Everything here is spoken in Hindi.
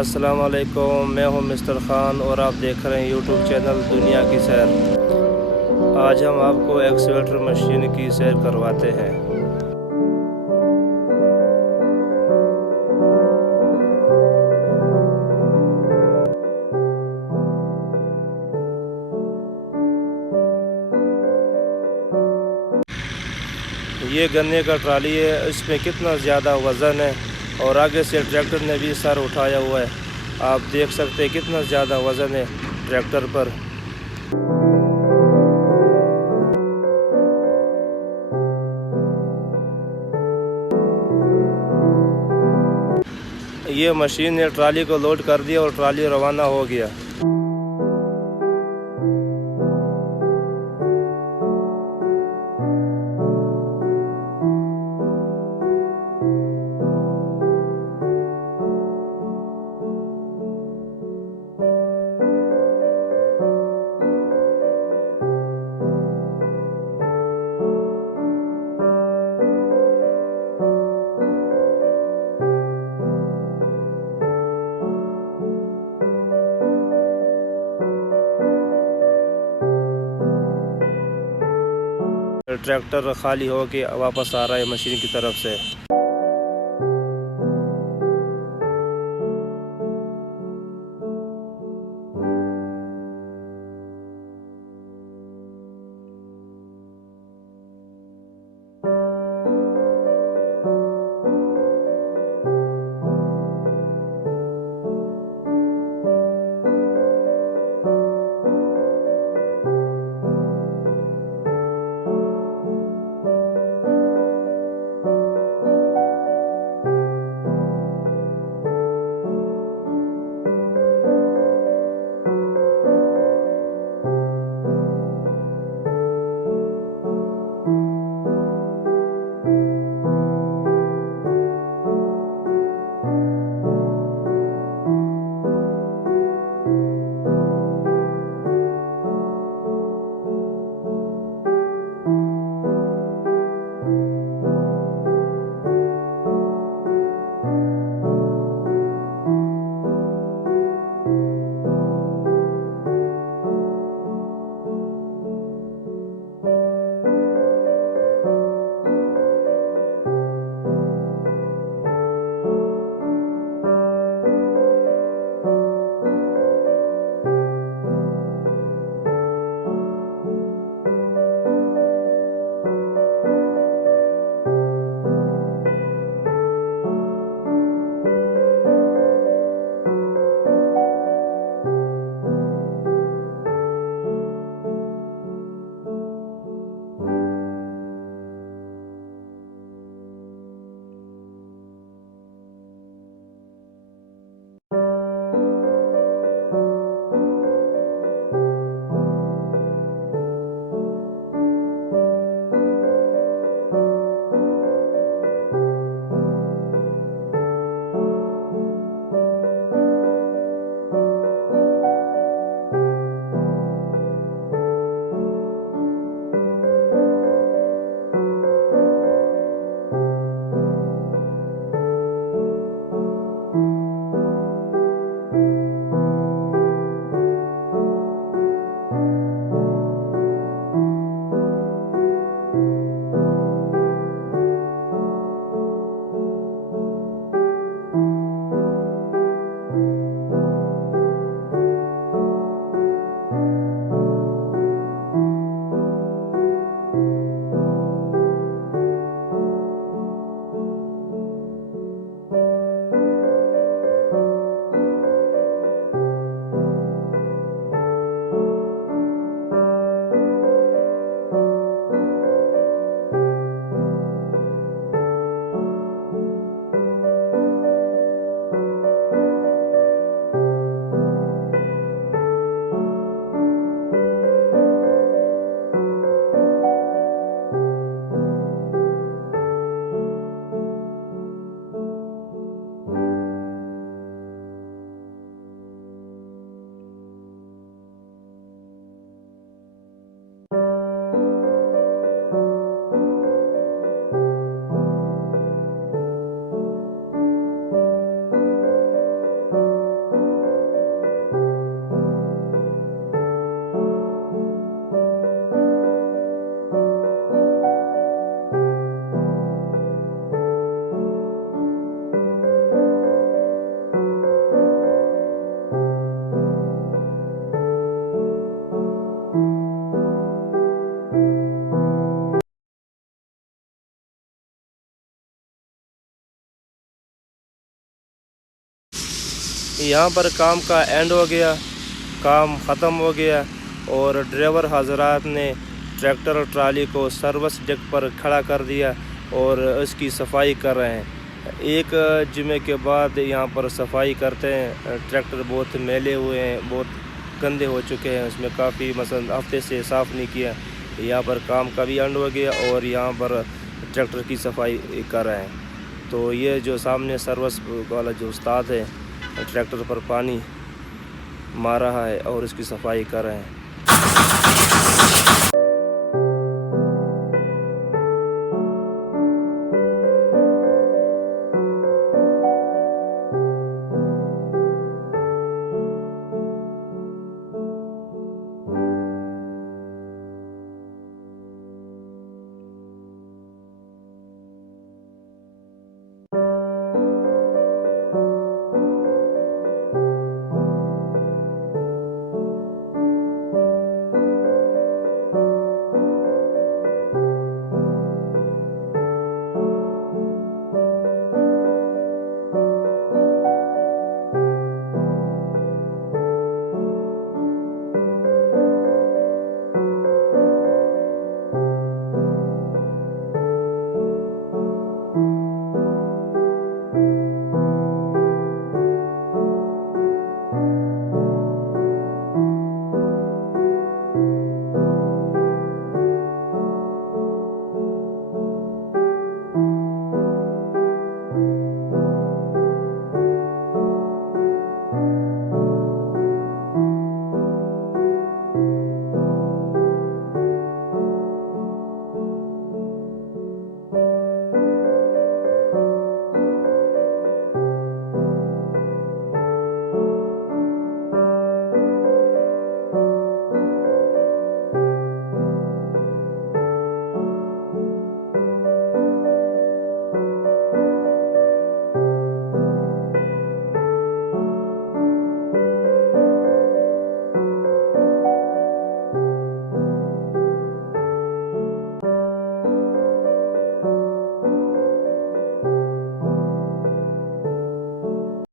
अस्सलाम वालेकुम, मैं हूं मिस्टर ख़ान और आप देख रहे हैं यूट्यूब चैनल दुनिया की सैर। आज हम आपको एक्सवेटर मशीन की सैर करवाते हैं। ये गन्ने का ट्राली है, इसमें कितना ज़्यादा वज़न है और आगे से ट्रैक्टर ने भी सर उठाया हुआ है। आप देख सकते हैं कितना ज़्यादा वज़न है ट्रैक्टर पर। ये मशीन ने ट्राली को लोड कर दिया और ट्राली रवाना हो गया। ट्रैक्टर खाली हो के वापस आ रहा है मशीन की तरफ से। यहाँ पर काम का एंड हो गया, काम ख़त्म हो गया और ड्राइवर हजरात ने ट्रैक्टर और ट्राली को सर्विस डेक पर खड़ा कर दिया और इसकी सफाई कर रहे हैं। एक जुमे के बाद यहाँ पर सफाई करते हैं। ट्रैक्टर बहुत मैले हुए हैं, बहुत गंदे हो चुके हैं, उसमें काफ़ी मसलन हफ्ते से साफ़ नहीं किया। यहाँ पर काम का भी एंड हो गया और यहाँ पर ट्रैक्टर की सफाई कर रहे हैं। तो ये जो सामने सर्विस वाला जो उस्ताद है ट्रैक्टर पर पानी मार रहा है और इसकी सफाई कर रहे हैं।